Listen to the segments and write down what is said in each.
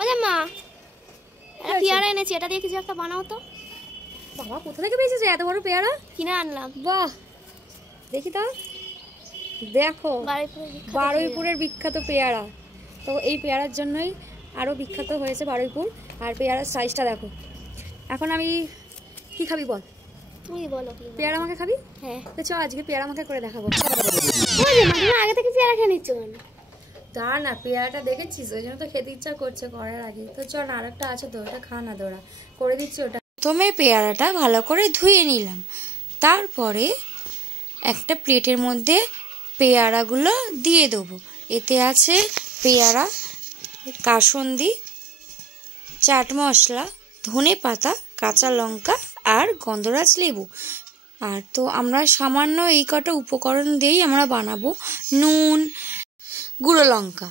ওরে মা, পেয়ারা এনেছি, এটা দিয়ে কিছু একটা বানাও তো। বাবা কোথা থেকে পেয়েছিস এত বড় পেয়ারা? কিনে আনলাম। বাহ, দেখি তা। দেখো বারুইপুরের বিখ্যাত পেয়ারা। তো এই পেয়ারার জন্যই আরও বিখ্যাত হয়েছে বারুইপুর। আর পেয়ারার সাইজটা দেখো। এখন আমি কি খাবি বল? তুই বলো। পেয়ারা আমাকে খাবি? হ্যাঁ। তো চ আজকে পেয়ারা আমাকে করে দেখাবো। আগে থেকে পেয়ারা খেয়ে নিচ্ছ কেন? তা না, পেয়ারাটা দেখেছিস, ওই জন্য তো খেতে ইচ্ছা করছে করার আগে। তো চল না, আরেকটা আছে তো, ওটা খা না, দোড়া করে দিচ্ছি ওটা। প্রথমে পেয়ারাটা ভালো করে ধুয়ে নিলাম, তারপরে একটা প্লেটের মধ্যে পেয়ারাগুলো দিয়ে দেবো। এতে আছে পেয়ারা, কাসুন্দি, চাট মশলা, ধনে পাতা, কাঁচা লঙ্কা আর গন্ধরাজ লেবু। আর তো আমরা সামান্য এই কটা উপকরণ দিয়েই আমরা বানাবো, নুন, গুঁড়ো লঙ্কা।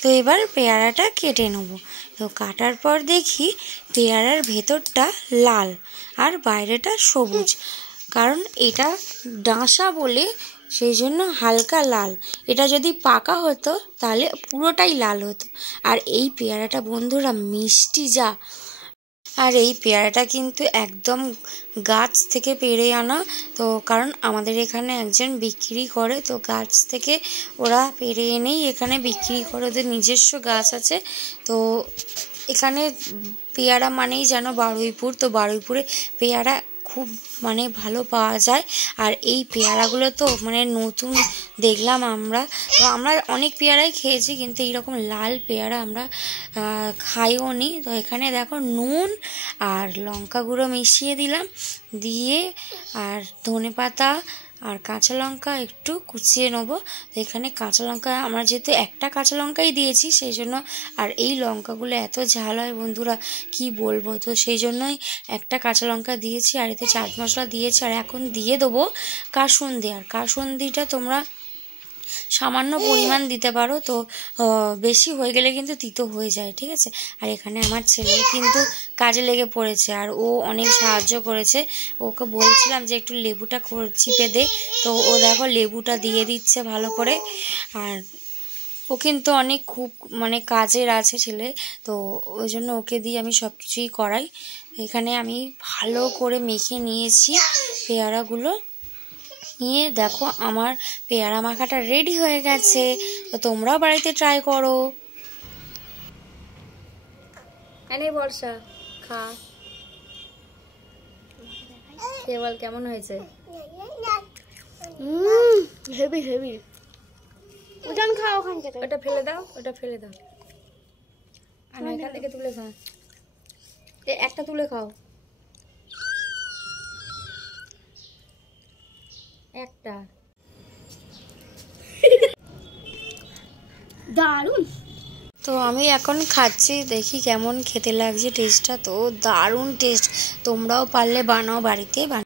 তো এবার পেয়ারাটা কেটে নেব। তো কাটার পর দেখি পেয়ারার ভেতরটা লাল আর বাইরেটা সবুজ, কারণ এটা ডাঁসা বলে সেই জন্য হালকা লাল। এটা যদি পাকা হতো তাহলে পুরোটাই লাল হতো। আর এই পেয়ারাটা বন্ধুরা মিষ্টি যা। আর এই পেয়ারাটা কিন্তু একদম গাছ থেকে পেড়ে আনা। তো কারণ আমাদের এখানে একজন বিক্রি করে, তো গাছ থেকে ওরা পেড়ে এনেই এখানে বিক্রি করে, ওদের নিজস্ব গাছ আছে। তো এখানে পেয়ারা মানেই যেন বারুইপুর। তো বারুইপুরে পেয়ারা খুব মানে ভালো পাওয়া যায়। আর এই পেয়ারাগুলো তো মানে নতুন দেখলাম আমরা। তো আমরা অনেক পেয়ারাই খেয়েছি, কিন্তু এইরকম লাল পেয়ারা আমরা খাইও নি। তো এখানে দেখো নুন আর লঙ্কা গুঁড়ো মিশিয়ে দিলাম, দিয়ে আর ধনে পাতা আর কাঁচা লঙ্কা একটু কুচিয়ে নেবো। তো এখানে কাঁচা লঙ্কা আমরা যেহেতু একটা কাঁচা লঙ্কাই দিয়েছি সেই জন্য, আর এই লঙ্কাগুলো এত ঝাল হয় বন্ধুরা কি বলবো। তো সেই জন্যই একটা কাঁচা লঙ্কা দিয়েছি, আর এতে চাট মশলা দিয়েছি। আর এখন দিয়ে দেবো কাসুন্দি। আর কাসুন্দিটা তোমরা সামান্য পরিমাণ দিতে পারো, তো বেশি হয়ে গেলে কিন্তু তিতো হয়ে যায়, ঠিক আছে। আর এখানে আমার ছেলে কিন্তু কাজে লেগে পড়েছে, আর ও অনেক সাহায্য করেছে। ওকে বলছিলাম যে একটু লেবুটা চিপে দে, তো ও দেখো লেবুটা দিয়ে দিচ্ছে ভালো করে। আর ও কিন্তু অনেক খুব মানে কাজের আছে ছেলে, তো ওই জন্য ওকে দিয়ে আমি সব কিছুই করাই। এখানে আমি ভালো করে মেখে নিয়েছি পেয়ারাগুলো। নিয়ে দেখো আমার পেয়ারা মাখাটা রেডি হয়ে গেছে। তো তোমরাও বাড়িতে ট্রাই করো। এনে বর্ষা খা, কেবল কেমন হয়েছে? Heavy heavy. ওটা খাও ওখান থেকে। ওটা ফেলে দাও, ওটা ফেলে দাও। আমি এখান থেকে তুলে খাও, একটা তুলে খাও, একটা। দারুণ। তো আমি এখন খাচ্ছি, দেখি কেমন খেতে লাগছে টেস্টটা। তো দারুণ টেস্ট। তোমরাও পারলে বানাও বাড়িতে।